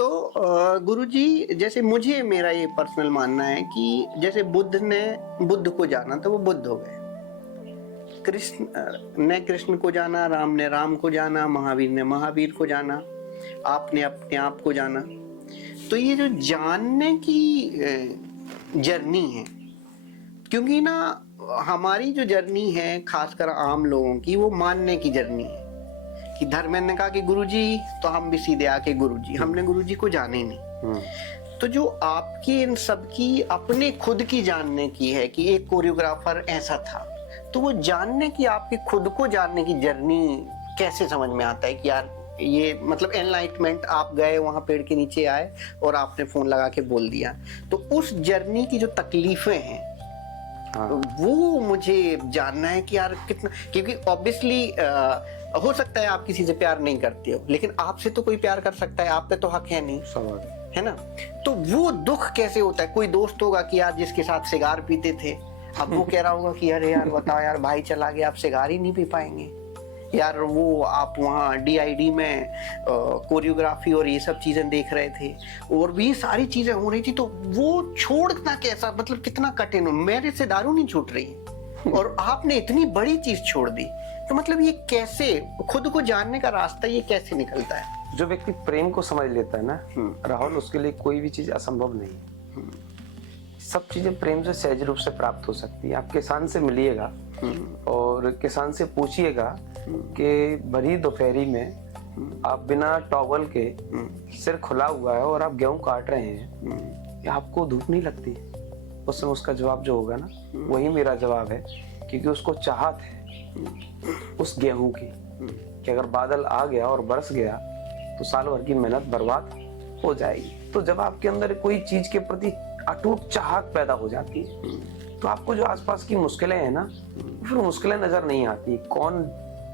तो गुरुजी, जैसे मुझे मेरा ये पर्सनल मानना है कि जैसे बुद्ध ने बुद्ध को जाना तो वो बुद्ध हो गए, कृष्ण ने कृष्ण को जाना, राम ने राम को जाना, महावीर ने महावीर को जाना, आपने अपने आप को जाना। तो ये जो जानने की जर्नी है, क्योंकि ना हमारी जो जर्नी है खासकर आम लोगों की, वो मानने की जर्नी है कि धर्मेंद्र ने कहा कि गुरुजी, तो हम भी सीधे आके गुरुजी, हमने गुरुजी को जाने ही नहीं। तो जो आपकी इन सब की अपने खुद की जानने की है कि एक कोरियोग्राफर ऐसा था, तो वो जानने की, आपकी खुद को जानने की जर्नी कैसे समझ में आता है कि यार ये मतलब एनलाइटमेंट, आप गए वहां पेड़ के नीचे आए और आपने फोन लगा के बोल दिया, तो उस जर्नी की जो तकलीफें हैं, हाँ। वो मुझे जानना है कि यार कितना, क्योंकि ऑब्वियसली हो सकता है आप किसी से प्यार नहीं करते हो, लेकिन आपसे तो कोई प्यार कर सकता है, आप पे तो हक है नहीं, है ना। तो वो दुख कैसे होता है? कोई दोस्त होगा कि यार जिसके साथ सिगार पीते थे, अब वो कह रहा होगा कि अरे यार बताओ यार, भाई चला गया, आप सिगार ही नहीं पी पाएंगे यार। वो आप वहाँ DID में कोरियोग्राफी और ये सब चीजें देख रहे थे और भी सारी चीजें हो रही थी, तो वो छोड़ना कैसा, मतलब कितना कठिन हो। मेरे से दारू नहीं छूट रही और आपने इतनी बड़ी चीज छोड़ दी, तो मतलब ये कैसे, खुद को जानने का रास्ता ये कैसे निकलता है? जो व्यक्ति प्रेम को समझ लेता है ना राहुल, उसके लिए कोई भी चीज असंभव नहीं है। सब चीजें प्रेम से सहज रूप से प्राप्त हो सकती है। आप किसान से मिलिएगा और किसान से पूछिएगा कि भरी दोपहरी में आप बिना टॉवल के, सिर खुला हुआ है और आप गेहूं काट रहे हैं, या आपको धूप नहीं लगती? उस समय उसका जवाब जो होगा ना, वही मेरा जवाब है, क्योंकि उसको चाहत है उस गेहूं की कि अगर बादल आ गया और बरस गया तो साल भर की मेहनत बर्बाद हो जाएगी। तो जब आपके अंदर कोई चीज के प्रति अटूट चाहत पैदा हो जाती है, तो आपको जो आसपास की मुश्किलें हैं ना, फिर मुश्किलें नजर नहीं आती। कौन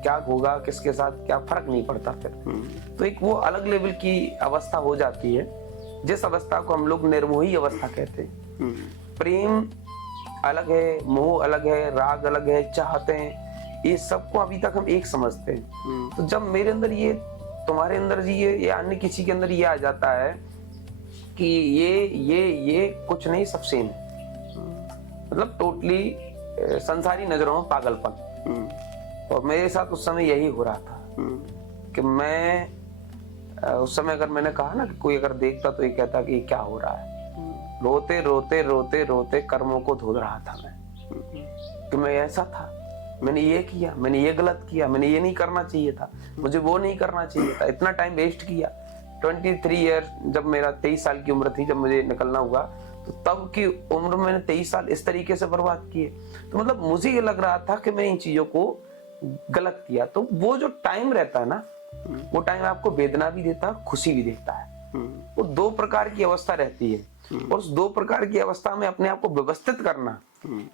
क्या होगा, किसके साथ क्या, फर्क नहीं पड़ता फिर। तो एक वो अलग लेवल की अवस्था हो जाती है, जिस अवस्था को हम लोग निर्मोही अवस्था कहते हैं। प्रेम अलग है, मोह अलग है, राग अलग है, चाहते हैं, ये सबको अभी तक हम एक समझते हैं। तो जब मेरे अंदर ये, तुम्हारे अंदर ये अन्य किसी के अंदर ये आ जाता है कि ये कुछ नहीं, सब सेम है, मतलब टोटली संसारी नजरों में पागलपन। और मेरे साथ उस समय यही हो रहा था कि मैं उस समय, अगर मैंने कहा ना कि कोई अगर देखता तो ये कहता कि क्या हो रहा है, रोते रोते रोते रोते कर्मों को धो रहा था मैं, कि मैं ऐसा था, मैंने ये किया, मैंने ये गलत किया, मैंने ये नहीं करना चाहिए था, मुझे वो नहीं करना चाहिए था, इतना टाइम वेस्ट किया। 23 ईयर, जब मेरा 23 साल की उम्र थी, जब मुझे निकलना हुआ, तो तब की उम्र में मैंने 23 साल इस तरीके से बर्बाद किए। तो मतलब मुझे ये लग रहा था कि मैं इन चीजों को गलत किया। तो वो जो टाइम रहता है ना, वो टाइम आपको वेदना भी देता है, खुशी भी देता है। वो दो प्रकार की अवस्था रहती है, और उस दो प्रकार की अवस्था में अपने आप को व्यवस्थित करना,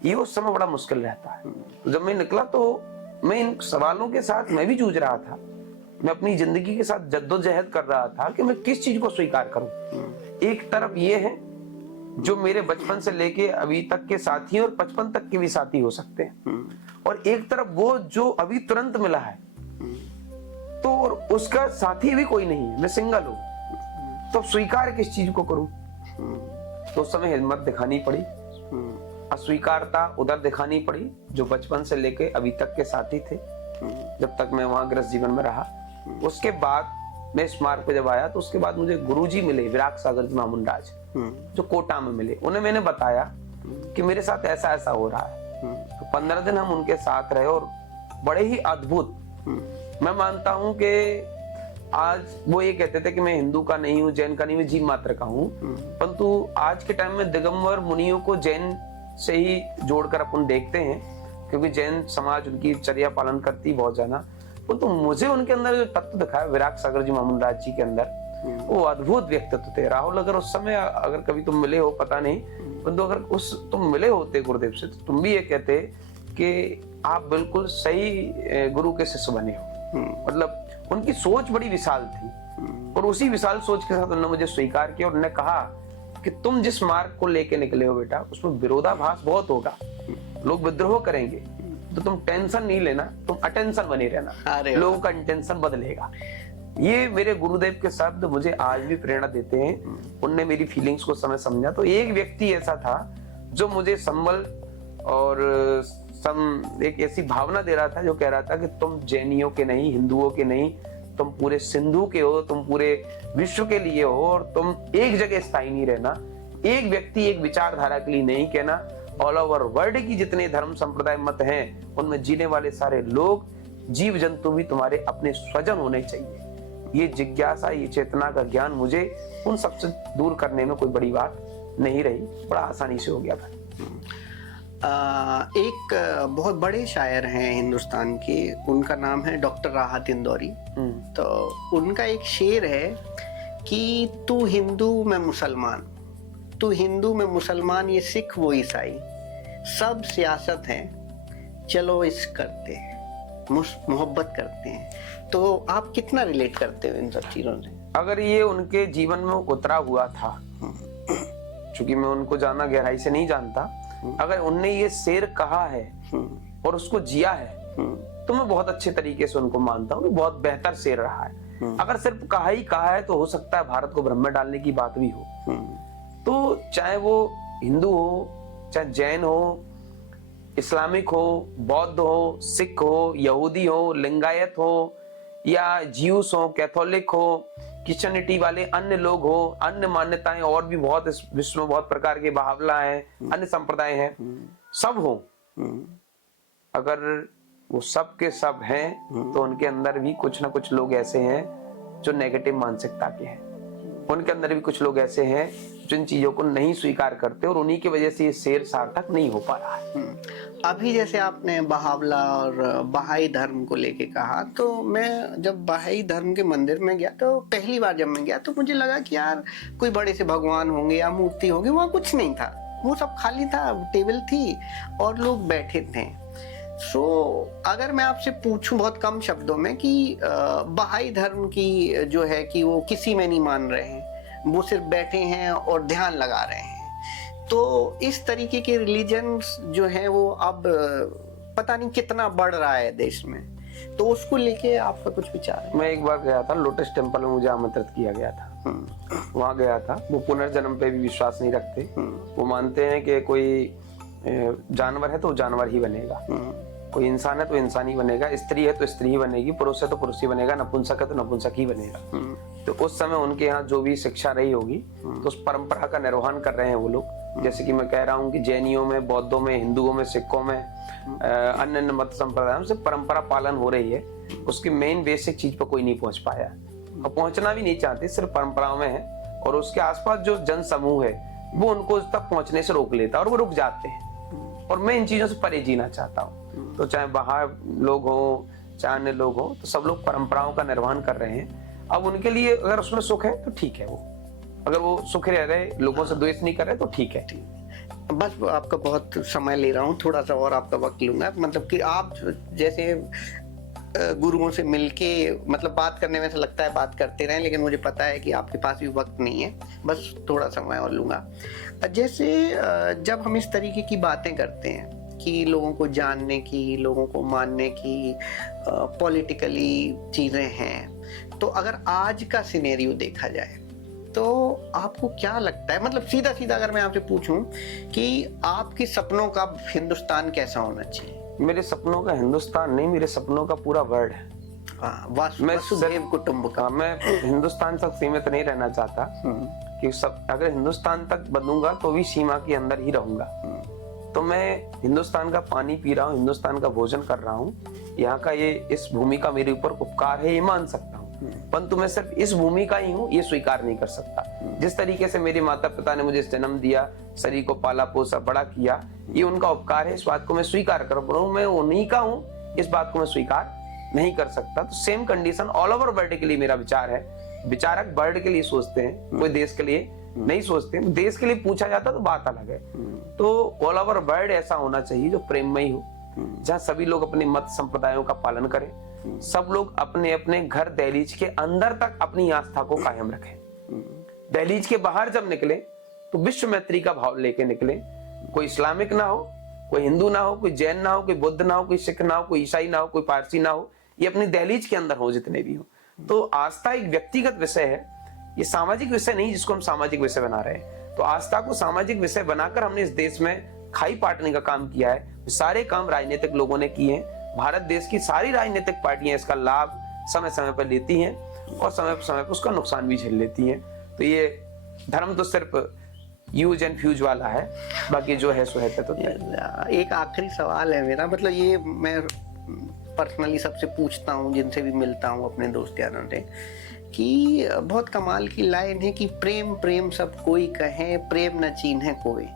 ये उस समय बड़ा मुश्किल रहता है। तो जब मैं निकला तो मैं इन सवालों के साथ मैं भी जूझ रहा था, मैं अपनी जिंदगी के साथ जद्दोजहद कर रहा था कि मैं किस चीज को स्वीकार करूं। एक तरफ ये है जो मेरे बचपन से लेके अभी तक के साथी और 55 तक के भी साथी हो सकते हैं, और एक तरफ वो जो अभी तुरंत मिला है, तो और उसका साथी भी कोई नहीं है, मैं सिंगल हूं। तो स्वीकार किस चीज को करूं? तो उस समय हिम्मत दिखानी पड़ी, अस्वीकारता उधर दिखानी पड़ी, जो बचपन से लेके अभी तक के साथी थे, जब तक मैं वहां गृहस्थ जीवन में रहा। उसके बाद मैं इस मार्ग पे जब आया, तो उसके बाद मुझे गुरुजी मिले, विराग सागर जी मामुंडाज, जो कोटा में मिले। उन्हें मैंने बताया कि मेरे साथ ऐसा ऐसा हो रहा है। तो 15 दिन हम उनके साथ रहे, और बड़े ही अद्भुत, मैं मानता हूं कि आज वो ये कहते थे कि मैं हिंदू का नहीं हूँ, जैन का नहीं, मैं जीव मात्र का हूँ, परंतु आज के टाइम में दिगंबर मुनियों को जैन से ही जोड़कर अपन देखते हैं, क्योंकि जैन समाज उनकी चर्या पालन करती बहुत ज्यादा। तो मुझे उनके अंदर जो तत्व दिखाया विराग सागर जी मामुंडाज जी के अंदर, वो अद्भुत व्यक्तित्व थे। राहुल, अगर उस समय अगर कभी तुम मिले हो, पता नहीं, परंतु अगर उस तुम मिले होते गुरुदेव से, तो तुम भी ये कहते कि आप बिल्कुल सही गुरु के शिष्य बने हो। मतलब उनकी सोच बड़ी विशाल थी, और उसी विशाल सोच के साथ उन्होंने मुझे स्वीकार किया, और उन्होंने कहा कि तुम जिस मार्ग को लेके निकले हो बेटा, उसमें विरोधाभास बहुत होगा, लोग विद्रोह करेंगे, तो तुम टेंशन नहीं लेना, तुम अटेंशन बने रहना, लोगों का इंटेंशन बदलेगा। ये मेरे गुरुदेव के शब्द मुझे आज भी प्रेरणा देते हैं। उनने मेरी फीलिंग्स को समझा। तो एक व्यक्ति ऐसा था जो मुझे संबल और एक ऐसी भावना दे रहा था, जो कह रहा था कि तुम जैनियों के नहीं, हिंदुओं के नहीं, तुम पूरे सिंधु के हो, तुम पूरे विश्व के लिए हो, और तुम एक जगह स्थायी नहीं रहना, एक व्यक्ति एक विचारधारा के लिए नहीं कहना। ऑल ओवर वर्ल्ड की जितने धर्म संप्रदाय मत हैं, उनमें जीने वाले सारे लोग, जीव जंतु भी तुम्हारे अपने स्वजन होने चाहिए। ये जिज्ञासा, ये चेतना का ज्ञान मुझे उन सबसे दूर करने में कोई बड़ी बात नहीं रही, बड़ा आसानी से हो गया था। एक बहुत बड़े शायर हैं हिंदुस्तान के, उनका नाम है डॉक्टर राहत इंदौरी। तो उनका एक शेर है कि तू हिंदू मैं मुसलमान, तू हिंदू मैं मुसलमान, ये सिख वो ईसाई, सब सियासत है, चलो इस करते हैं, मोहब्बत करते हैं। तो आप कितना रिलेट करते हो इन सब चीजों से? अगर ये उनके जीवन में उतरा हुआ था, चूंकि मैं उनको जाना गहराई से नहीं जानता, अगर उनने ये शेर कहा है और उसको जिया है, तो मैं बहुत अच्छे तरीके से उनको मानता हूँ, बहुत बेहतर शेर रहा है। अगर सिर्फ कहा ही कहा है तो हो सकता है भारत को भ्रम में डालने की बात भी हो। तो चाहे वो हिंदू हो, चाहे जैन हो, इस्लामिक हो, बौद्ध हो, सिख हो, यहूदी हो, लिंगायत हो, या ज्यूस हो, कैथोलिक हो, क्रिश्चियनिटी वाले अन्य लोग हो, अन्य मान्यताएं और भी बहुत इस विश्व में बहुत प्रकार के बावला हैं, अन्य संप्रदाय हैं, सब हो, अगर वो सब के सब हैं, तो उनके अंदर भी कुछ ना कुछ लोग ऐसे हैं जो नेगेटिव मानसिकता के हैं। उनके अंदर भी कुछ लोग ऐसे हैं जो इन चीजों को नहीं स्वीकार करते, और उन्हीं की वजह से ये शेर सार्थक नहीं हो पा रहा है। अभी जैसे आपने बहावला और बहाई धर्म को लेके कहा, तो मैं जब बहाई धर्म के मंदिर में गया, तो पहली बार जब मैं गया तो मुझे लगा कि यार कोई बड़े से भगवान होंगे या मूर्ति होगी, वहाँ कुछ नहीं था, वो सब खाली था, टेबल थी और लोग बैठे थे। अगर मैं आपसे पूछूं बहुत कम शब्दों में कि बहाई धर्म की जो है कि वो किसी में नहीं मान रहे हैं, वो सिर्फ बैठे हैं और ध्यान लगा रहे हैं, तो इस तरीके के रिलीजन जो है वो अब पता नहीं कितना बढ़ रहा है देश में, तो उसको लेके आपका कुछ विचार है? मैं एक बार गया था, लोटस टेम्पल में मुझे आमंत्रित किया गया था। वहां गया था। वो पुनर्जन्म पे भी विश्वास नहीं रखते। वो मानते हैं कि कोई जानवर है तो जानवर ही बनेगा, कोई इंसान है तो इंसान ही बनेगा, स्त्री है तो स्त्री ही बनेगी, पुरुष है तो पुरुष ही बनेगा, नपुंसक है तो नपुंसक ही बनेगा। तो उस समय उनके यहाँ जो भी शिक्षा रही होगी, तो उस परंपरा का निर्वहन कर रहे हैं वो लोग। जैसे कि मैं कह रहा हूँ कि जैनियों में, बौद्धों में, हिंदुओं में, सिखों में, अन्य मत संप्रदायों से परंपरा पालन हो रही है, उसकी मेन बेसिक चीज पर कोई नहीं पहुंच पाया और पहुंचना भी नहीं चाहते, सिर्फ परंपराओं में है। और उसके आसपास जो जन समूह है वो उनको उस तक पहुंचने से रोक लेता है और वो रुक जाते हैं। और मैं इन चीजों से परे जीना चाहता हूँ। तो चाहे बाहर लोग हो, चाहे अन्य लोग हो, तो सब लोग परंपराओं का निर्वहन कर रहे हैं। अब उनके लिए अगर उसमें सुख है तो ठीक है, वो अगर वो सुख रह रहे, लोगों से द्वेष नहीं कर रहे तो ठीक है। बस आपका बहुत समय ले रहा हूँ, थोड़ा सा और आपका वक्त लूंगा। मतलब कि आप जैसे गुरुओं से मिलके मतलब बात करने में ऐसा लगता है बात करते रहें, लेकिन मुझे पता है कि आपके पास भी वक्त नहीं है, बस थोड़ा समय और लूंगा। जैसे जब हम इस तरीके की बातें करते हैं कि लोगों को जानने की, लोगों को मानने की पॉलिटिकली चीज़ें हैं, तो अगर आज का सिनेरियो देखा जाए तो आपको क्या लगता है? मतलब सीधा सीधा अगर मैं आपसे पूछूं कि आपके सपनों का हिंदुस्तान कैसा होना चाहिए? मेरे सपनों का हिंदुस्तान नहीं, मेरे सपनों का पूरा वर्ल्ड है। मैं वसुधैव कुटुंबकम। मैं हिंदुस्तान तक सीमित नहीं रहना चाहता कि सब, अगर हिंदुस्तान तक बदलूंगा तो भी सीमा के अंदर ही रहूंगा। तो मैं हिंदुस्तान का पानी पी रहा हूँ, हिंदुस्तान का भोजन कर रहा हूँ, यहाँ का ये इस भूमि का मेरे ऊपर उपकार है, ये मान सकता हूँ। परंतु मैं सिर्फ इस भूमि का ही हूँ, ये स्वीकार नहीं कर सकता। जिस तरीके से मेरे माता पिता ने मुझे जन्म दिया, शरीर को पाला पोसा बड़ा किया, ये उनका उपकार है, इस बात को मैं स्वीकार कर रहा हूँ। मैं उन्हीं का हूँ, इस बात को मैं स्वीकार नहीं कर सकता। तो same condition all over world के लिए मेरा विचार है। विचारक वर्ल्ड के लिए सोचते हैं, कोई देश के लिए नहीं सोचते। देश के लिए पूछा जाता तो बात अलग है। तो ऑल ओवर वर्ल्ड ऐसा होना चाहिए जो प्रेममयी हो, जहाँ सभी लोग अपने मत संप्रदायों का पालन करें, सब लोग अपने अपने घर दहलीज के अंदर तक अपनी आस्था को कायम रखें। दहलीज के बाहर जब निकले तो विश्व मैत्री का भाव लेके निकले। कोई इस्लामिक ना हो, कोई हिंदू ना हो, कोई जैन ना हो, कोई बुद्ध ना हो, कोई सिख ना हो, कोई ईसाई ना हो, कोई पारसी ना हो, ये अपनी दहलीज के अंदर हो जितने भी हो। तो आस्था एक व्यक्तिगत विषय है, ये सामाजिक विषय नहीं जिसको हम सामाजिक विषय बना रहे हैं। तो आस्था को सामाजिक विषय बनाकर हमने इस देश में खाई पाटने का काम किया है। सारे काम राजनीतिक लोगों ने किए हैं। भारत देश की सारी राजनीतिक पार्टियां इसका लाभ समय समय पर लेती हैं और समय पर उसका नुकसान भी झेल लेती हैं। तो ये धर्म तो सिर्फ यूज एंड फ्यूज वाला है, बाकी जो है सो है। तो एक आखिरी सवाल है मेरा, मतलब ये मैं पर्सनली सबसे पूछता हूँ जिनसे भी मिलता हूँ अपने दोस्त यारों से, कि बहुत कमाल की लाइन है कि प्रेम प्रेम सब कोई कहे, प्रेम न चीन्हे कोई।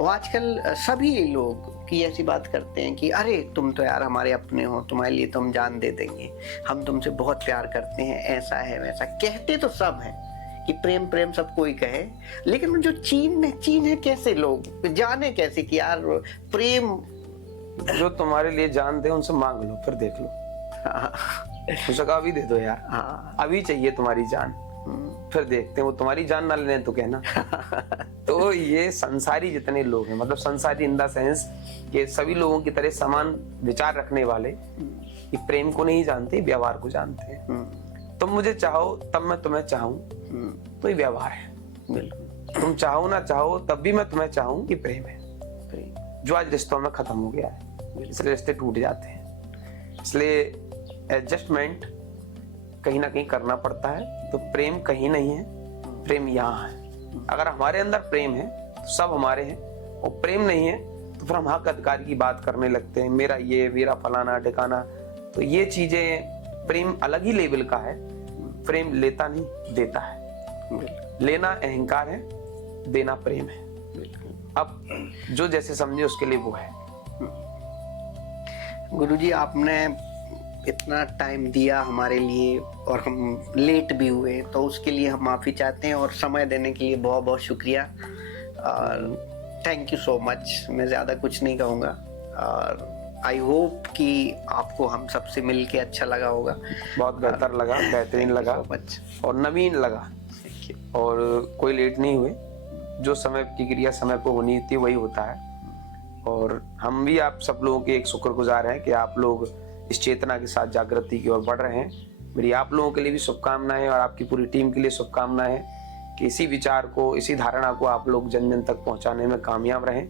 और आजकल सभी लोग की ऐसी बात करते हैं कि अरे तुम तो यार हमारे अपने हो, तुम्हारे लिए तो हम जान दे देंगे, हम तुमसे बहुत प्यार करते हैं, ऐसा है वैसा। कहते तो सब हैं कि प्रेम प्रेम सब कोई कहे, लेकिन जो चीन है कैसे लोग जाने कैसे कि यार प्रेम। जो तुम्हारे लिए जान दे उनसे मांग लो, फिर देख लो। मुझे कहा अभी दे दो यार, अभी चाहिए तुम्हारी जान, फिर देखते हैं। वो तुम्हारी जान ना लेने तो कहना। तो ये संसारी जितने लोग हैं, मतलब संसारी इन द सेंस कि सभी लोगों की तरह समान विचार रखने वाले, कि प्रेम को नहीं जानते, व्यवहार को जानते हैं। तुम मुझे चाहो तब मैं तुम्हें चाहूं, तो ये व्यवहार है। बिल्कुल। तुम चाहो ना चाहो तब भी मैं तुम्हें चाहूं, कि प्रेम है। जो आज रिश्तों में खत्म हो गया है, इसलिए रिश्ते टूट जाते हैं। इसलिए एडजस्टमेंट कहीं ना कहीं करना पड़ता है। तो प्रेम कहीं नहीं है, प्रेम यहाँ है। अगर हमारे अंदर प्रेम है तो सब हमारे हैं, और प्रेम नहीं है तो फिर हम हक अधिकार की बात करने लगते हैं, मेरा ये, मेरा फलाना ठिकाना। तो ये चीजें, प्रेम अलग ही लेवल का है। प्रेम लेता नहीं, देता है। लेना अहंकार है, देना प्रेम है। अब जो जैसे समझे उसके लिए वो है। गुरुजी आपने इतना टाइम दिया हमारे लिए, और हम लेट भी हुए, तो उसके लिए हम माफ़ी चाहते हैं, और समय देने के लिए बहुत बहुत शुक्रिया। और थैंक यू सो मच। मैं ज़्यादा कुछ नहीं कहूँगा, और आई होप कि आपको हम सबसे मिल के अच्छा लगा होगा। बहुत बेहतर लगा, बेहतरीन लगा और नवीन लगा, और कोई लेट नहीं हुए। जो समय की क्रिया समय पे होनी थी वही होता है। और हम भी आप सब लोगों के एक शुक्रगुजार हैं कि आप लोग इस चेतना के साथ जागृति की ओर बढ़ रहे हैं। मेरी आप लोगों के लिए भी शुभकामनाएं, और आपकी पूरी टीम के लिए शुभकामनाएं कि इसी विचार को, इसी धारणा को आप लोग जन जन तक पहुंचाने में कामयाब रहें,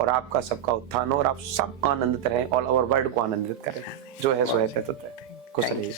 और आपका सबका उत्थान हो, और आप सब आनंदित रहें, ऑल ओवर वर्ल्ड को आनंदित करें। जो है सो है। तो कुछ नहीं।